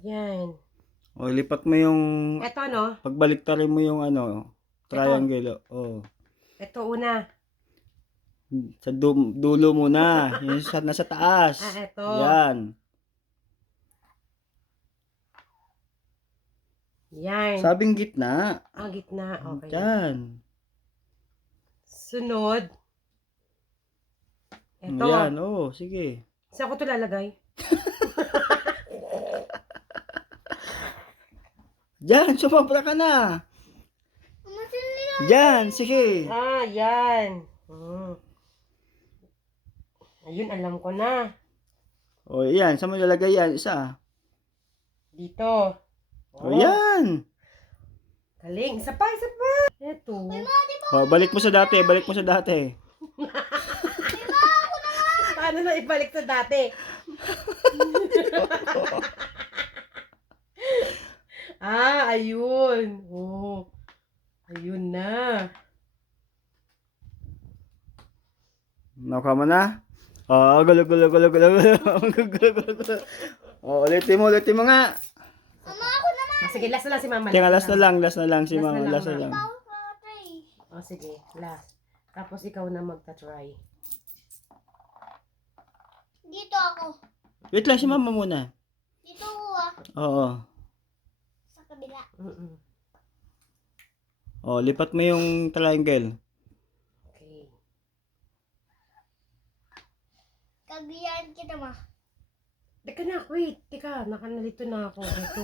Yan. O, lipat mo yung, Ito, no? pagbaliktarin mo yung triangle. Oh. Ito una. Sa dulo muna. Yung nasa taas. Ito. Yan. Yan. Sabing gitna. Ang gitna. Okay. Yan. Sunod. Ito. Yan. Oh, sige. Saan ko ito lalagay? Diyan, sumobra ka na. Diyan, sige. Yan. Ayun, alam ko na. O, yan. Saan mo lalagay yan? Isa. Dito. O, yan. Galing. Isa pa. Ito. O, balik mo sa dati. Paano na ibalik sa dati? Ayun. Oh. Ayun na. Nakuha mo na? Gulo. O, ulitin mo nga. Mama, ako naman. Sige, last na lang si Mama. Kaya last na lang si Last na Mama. lang, Last na Ma. lang. Sige, last. Tapos ikaw na magta-try. Dito ako. Wait lang, si Mama muna. Dito ako Oo. sa kabila. O, lipat mo yung triangle. Okay. Kagiyan kita, ma. Teka na, wait. Teka, nakanalito na ako. Ito.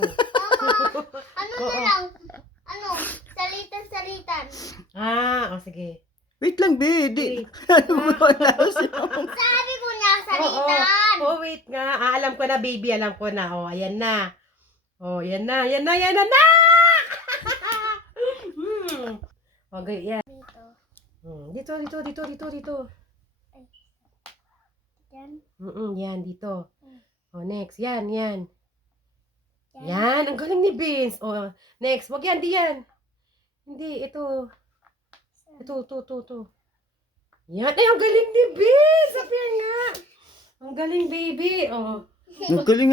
Ano na lang? Ano? Salitan. Sige. Wait lang, be. Wait. Sabi ko na, salitan. Wait nga. Alam ko na, baby. Alam ko na. Ayan na. Yan na. Okay, yan. Dito. Dito. Yan. Yan, dito. Next. Yan. Yan, ang galing ni Vince. Next. Wag yan, di yan. Hindi, ito. Ito. Yan. Ay, ang galing ni Vince. Sabi nga. Ang galing, baby. Ang galing